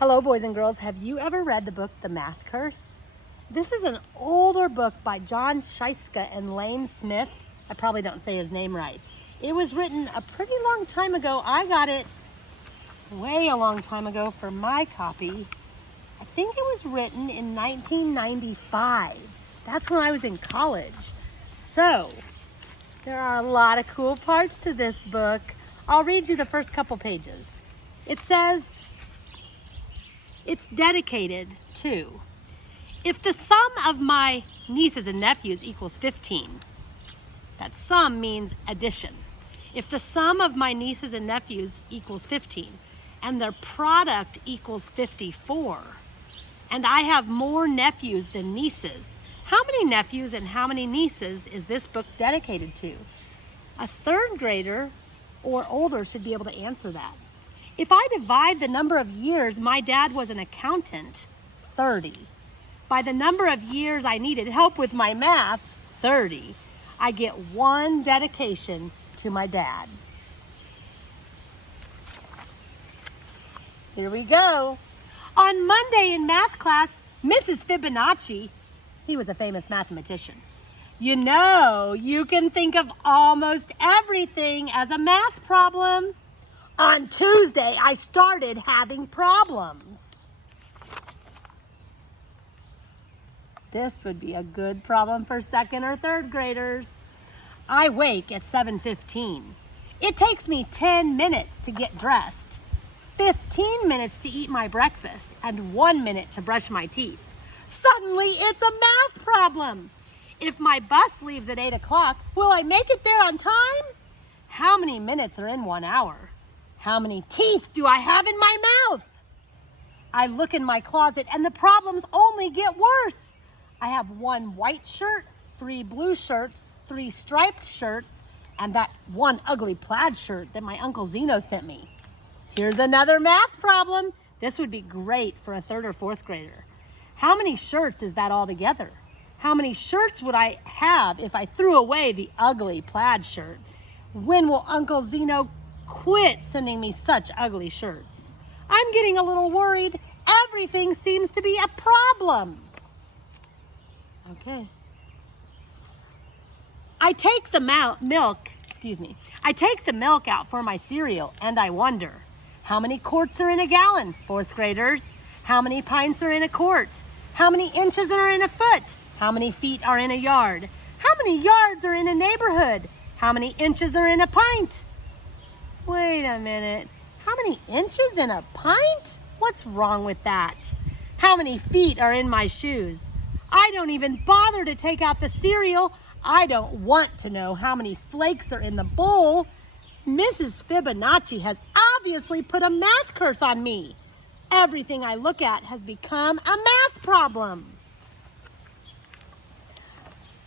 Hello, boys and girls. Have you ever read the book, The Math Curse? This is an older book by John Schiska and Lane Smith. I probably don't say his name right. It was written a pretty long time ago. I got it way a long time ago for my copy. I think it was written in 1995. That's when I was in college. So, there are a lot of cool parts to this book. I'll read you the first couple pages. It says, it's dedicated to, if the sum of my nieces and nephews equals 15, that sum means addition. If the sum of my nieces and nephews equals 15, and their product equals 54, and I have more nephews than nieces, how many nephews and how many nieces is this book dedicated to? A third grader or older should be able to answer that. If I divide the number of years my dad was an accountant, 30, by the number of years I needed help with my math, 30, I get one dedication to my dad. Here we go. On Monday in math class, Mrs. Fibonacci, he was a famous mathematician. You know, you can think of almost everything as a math problem. On Tuesday, I started having problems. This would be a good problem for second or third graders. I wake at 7:15. It takes me 10 minutes to get dressed, 15 minutes to eat my breakfast, and 1 minute to brush my teeth. Suddenly, it's a math problem. If my bus leaves at 8 o'clock, will I make it there on time? How many minutes are in 1 hour? How many teeth do I have in my mouth? I look in my closet and the problems only get worse. I have 1 white shirt, 3 blue shirts, 3 striped shirts, and that 1 ugly plaid shirt that my Uncle Zeno sent me. Here's another math problem. This would be great for a third or fourth grader. How many shirts is that altogether? How many shirts would I have if I threw away the ugly plaid shirt? When will Uncle Zeno quit sending me such ugly shirts? I'm getting a little worried. Everything seems to be a problem. Okay. I take the milk out for my cereal and I wonder, how many quarts are in a gallon, fourth graders? How many pints are in a quart? How many inches are in a foot? How many feet are in a yard? How many yards are in a neighborhood? How many inches are in a pint? Wait a minute. How many inches in a pint? What's wrong with that? How many feet are in my shoes? I don't even bother to take out the cereal. I don't want to know how many flakes are in the bowl. Mrs. Fibonacci has obviously put a math curse on me. Everything I look at has become a math problem.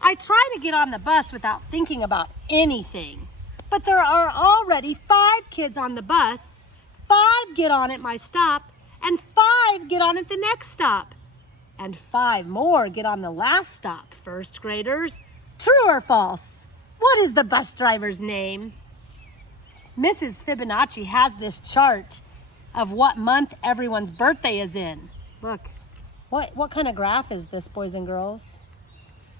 I try to get on the bus without thinking about anything. But there are already 5 kids on the bus, 5 get on at my stop, and 5 get on at the next stop. And 5 more get on the last stop, first graders. True or false? What is the bus driver's name? Mrs. Fibonacci has this chart of what month everyone's birthday is in. Look, what kind of graph is this, boys and girls?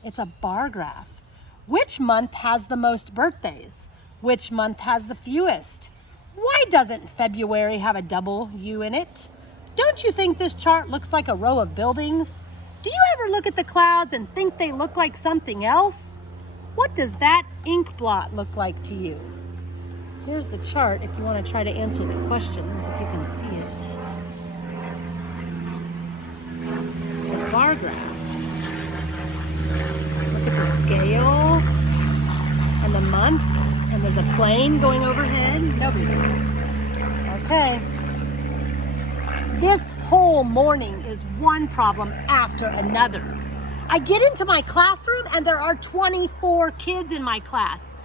It's a bar graph. Which month has the most birthdays? Which month has the fewest? Why doesn't February have a double U in it? Don't you think this chart looks like a row of buildings? Do you ever look at the clouds and think they look like something else? What does that ink blot look like to you? Here's the chart if you want to try to answer the questions, if you can see it. It's a bar graph. Look at the scale and the months, and there's a plane going overhead. Nobody. Okay. This whole morning is one problem after another. I get into my classroom and there are 24 kids in my class.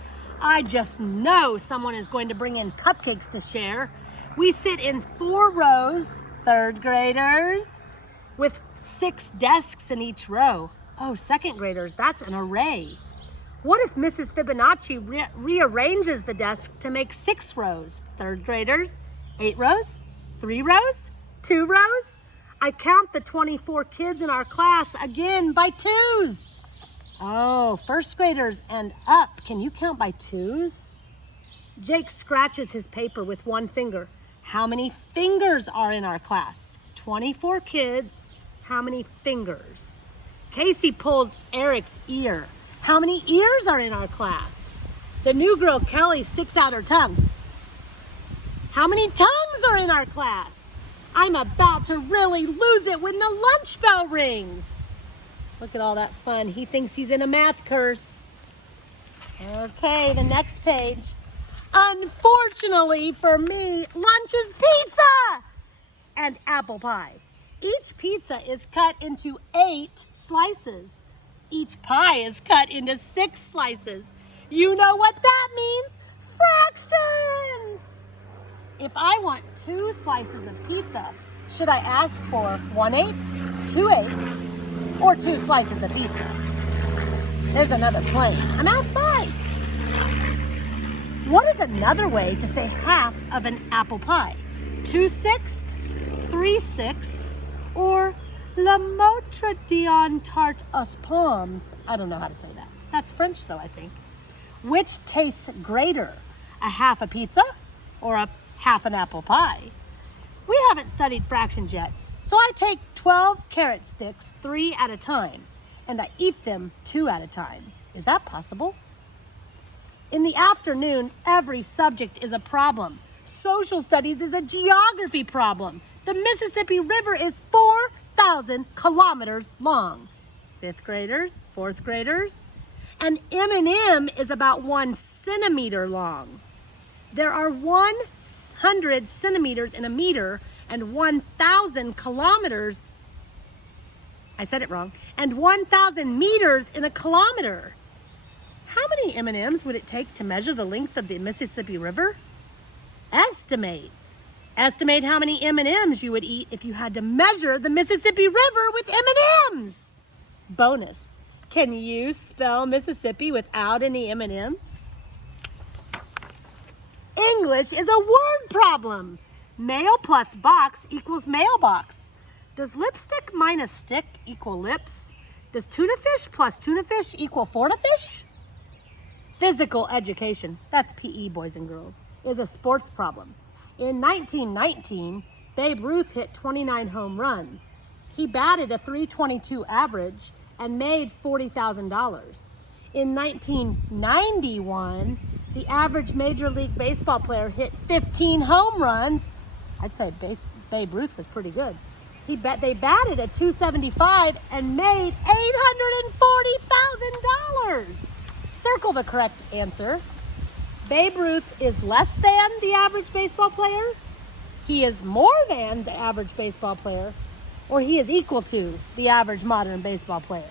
I just know someone is going to bring in cupcakes to share. We sit in 4 rows, third graders, with 6 desks in each row. Oh, second graders, that's an array. What if Mrs. Fibonacci rearranges the desk to make 6 rows? Third graders, 8 rows, 3 rows, 2 rows? I count the 24 kids in our class again by 2s. Oh, first graders and up. Can you count by 2s? Jake scratches his paper with 1 finger. How many fingers are in our class? 24 kids. How many fingers? Casey pulls Eric's ear. How many ears are in our class? The new girl, Kelly, sticks out her tongue. How many tongues are in our class? I'm about to really lose it when the lunch bell rings. Look at all that fun. He thinks he's in a math curse. Okay, the next page. Unfortunately for me, lunch is pizza and apple pie. Each pizza is cut into 8 slices. Each pie is cut into 6 slices. You know what that means? Fractions! If I want 2 slices of pizza, should I ask for 1/8, 2/8, or 2 slices of pizza? There's another plane. I'm outside. What is another way to say half of an apple pie? 2/6, 3/6, or la motre d'en tarte aux pommes? I don't know how to say that. That's French though, I think. Which tastes greater, a half a pizza or a half an apple pie? We haven't studied fractions yet, so I take 12 carrot sticks 3 at a time, and I eat them 2 at a time. Is that possible? In the afternoon, every subject is a problem. Social studies is a geography problem. The Mississippi River is 4,000 kilometers long. 5th graders, 4th graders. An M&M is about 1 centimeter long. There are 100 centimeters in a meter and 1,000 kilometers, I said it wrong, and 1,000 meters in a kilometer. How many M&Ms would it take to measure the length of the Mississippi River? Estimate. Estimate how many M&Ms you would eat if you had to measure the Mississippi River with M&Ms. Bonus. Can you spell Mississippi without any M&Ms? English is a word problem. Mail plus box equals mailbox. Does lipstick minus stick equal lips? Does tuna fish plus tuna fish equal Florida fish? Physical education, that's PE, boys and girls, is a sports problem. In 1919, Babe Ruth hit 29 home runs. He batted a .322 average and made $40,000. In 1991, the average Major League Baseball player hit 15 home runs. I'd say Babe Ruth was pretty good. They batted a .275 and made $840,000. Circle the correct answer. Babe Ruth is less than the average baseball player, he is more than the average baseball player, or he is equal to the average modern baseball player.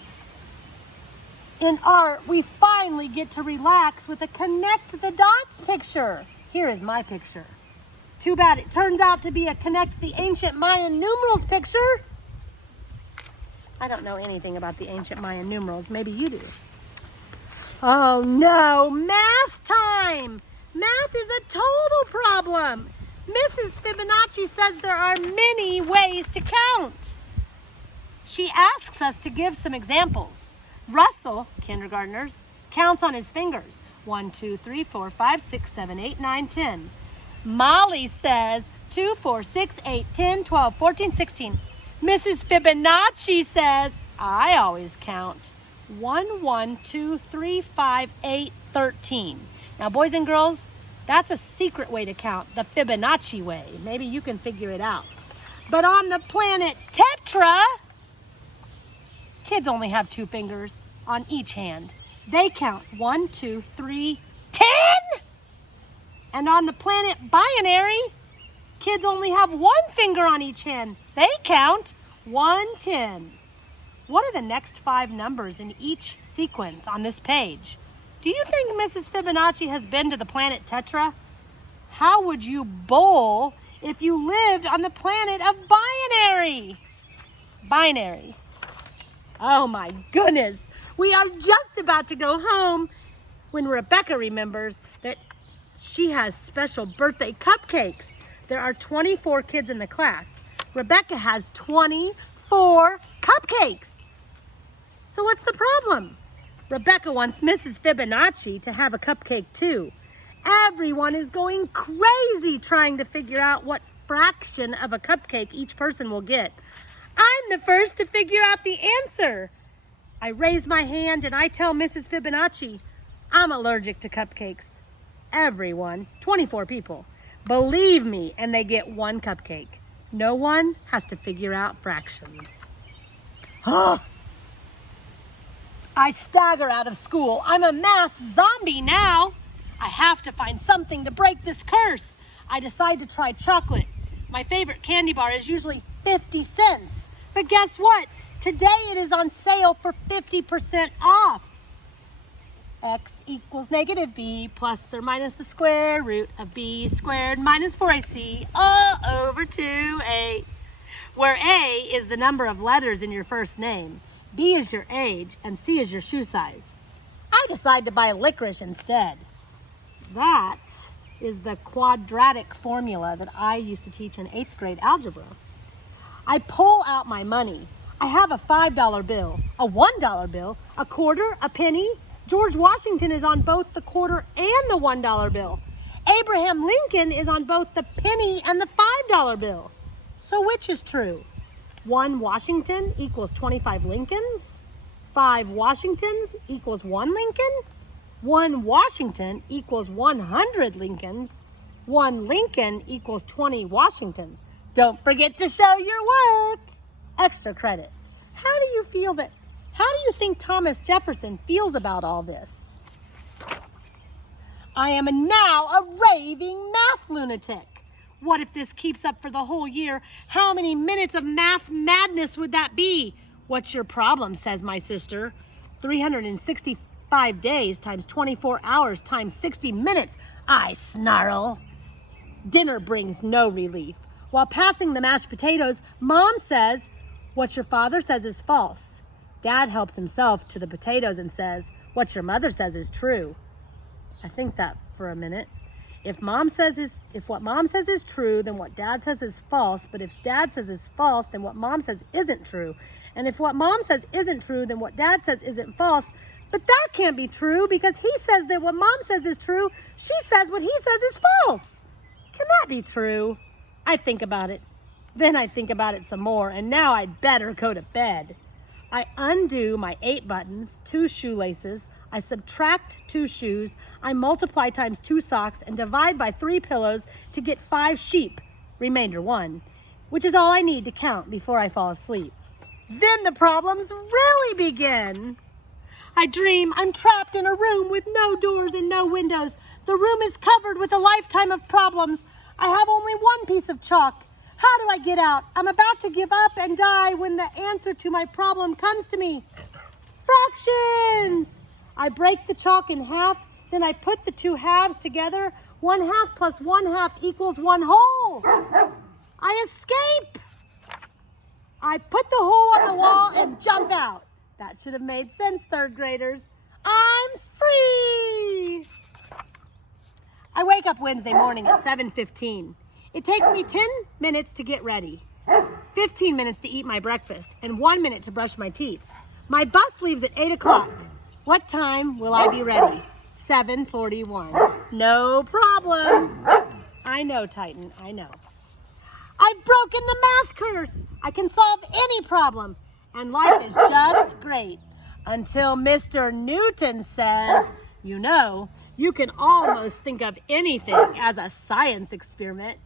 In art, we finally get to relax with a connect the dots picture. Here is my picture. Too bad it turns out to be a connect the ancient Mayan numerals picture. I don't know anything about the ancient Mayan numerals. Maybe you do. Oh no, math time! Math is a total problem. Mrs. Fibonacci says there are many ways to count. She asks us to give some examples. Russell, kindergartners, counts on his fingers. 1, 2, 3, 4, 5, 6, 7, 8, 9, 10. Molly says 2, 4, 6, 8, 10, 12, 14, 16. Mrs. Fibonacci says, I always count. 1, 1, 2, 3, 5, 8, 13. Now, boys and girls, that's a secret way to count, the Fibonacci way. Maybe you can figure it out. But on the planet Tetra, kids only have 2 fingers on each hand. They count 1, 2, 3, 10! And on the planet Binary, kids only have 1 finger on each hand. They count 1, 10. What are the next 5 numbers in each sequence on this page? Do you think Mrs. Fibonacci has been to the planet Tetra? How would you bowl if you lived on the planet of Binary? Binary. Oh my goodness. We are just about to go home when Rebecca remembers that she has special birthday cupcakes. There are 24 kids in the class. Rebecca has 24 cupcakes. So what's the problem? Rebecca wants Mrs. Fibonacci to have a cupcake too. Everyone is going crazy trying to figure out what fraction of a cupcake each person will get. I'm the first to figure out the answer. I raise my hand and I tell Mrs. Fibonacci, I'm allergic to cupcakes. Everyone, 24 people, believe me, and they get one cupcake. No one has to figure out fractions. I stagger out of school. I'm a math zombie now. I have to find something to break this curse. I decide to try chocolate. My favorite candy bar is usually 50 cents. But guess what? Today it is on sale for 50% off. X equals negative b plus or minus the square root of b squared minus 4ac all over 2a, where a is the number of letters in your first name, b is your age, and c is your shoe size. I decide to buy licorice instead. That is the quadratic formula that I used to teach in 8th grade algebra. I pull out my money. I have a $5 bill, a $1 bill, a quarter, a penny. George Washington is on both the quarter and the $1 bill. Abraham Lincoln is on both the penny and the $5 bill. So which is true? 1 Washington equals 25 Lincolns? 5 Washingtons equals 1 Lincoln? 1 Washington equals 100 Lincolns? 1 Lincoln equals 20 Washingtons? Don't forget to show your work. Extra credit. How do you think Thomas Jefferson feels about all this? I am now a raving math lunatic. What if this keeps up for the whole year? How many minutes of math madness would that be? What's your problem, says my sister. 365 days times 24 hours times 60 minutes, I snarl. Dinner brings no relief. While passing the mashed potatoes, Mom says, what your father says is false. Dad helps himself to the potatoes and says, what your mother says is true. I think that for a minute. If what mom says is true, then what dad says is false. But if dad says is false, then what mom says isn't true. And if what mom says isn't true, then what dad says isn't false. But that can't be true because he says that what mom says is true. She says what he says is false. Can that be true? I think about it. Then I think about it some more, and now I'd better go to bed. I undo my 8 buttons, 2 shoelaces, I subtract 2 shoes, I multiply times 2 socks, and divide by 3 pillows to get 5 sheep, remainder 1, which is all I need to count before I fall asleep. Then the problems really begin. I dream I'm trapped in a room with no doors and no windows. The room is covered with a lifetime of problems. I have only 1 piece of chalk. How do I get out? I'm about to give up and die when the answer to my problem comes to me. Fractions! I break the chalk in half, then I put the 2 halves together. 1/2 plus 1/2 equals 1 whole. I escape. I put the hole on the wall and jump out. That should have made sense, 3rd graders. I'm free! I wake up Wednesday morning at 7:15. It takes me 10 minutes to get ready, 15 minutes to eat my breakfast, and 1 minute to brush my teeth. My bus leaves at 8 o'clock. What time will I be ready? 7:41. No problem. I know, Titan, I know. I've broken the math curse. I can solve any problem, and life is just great. Until Mr. Newton says, you know, you can almost think of anything as a science experiment.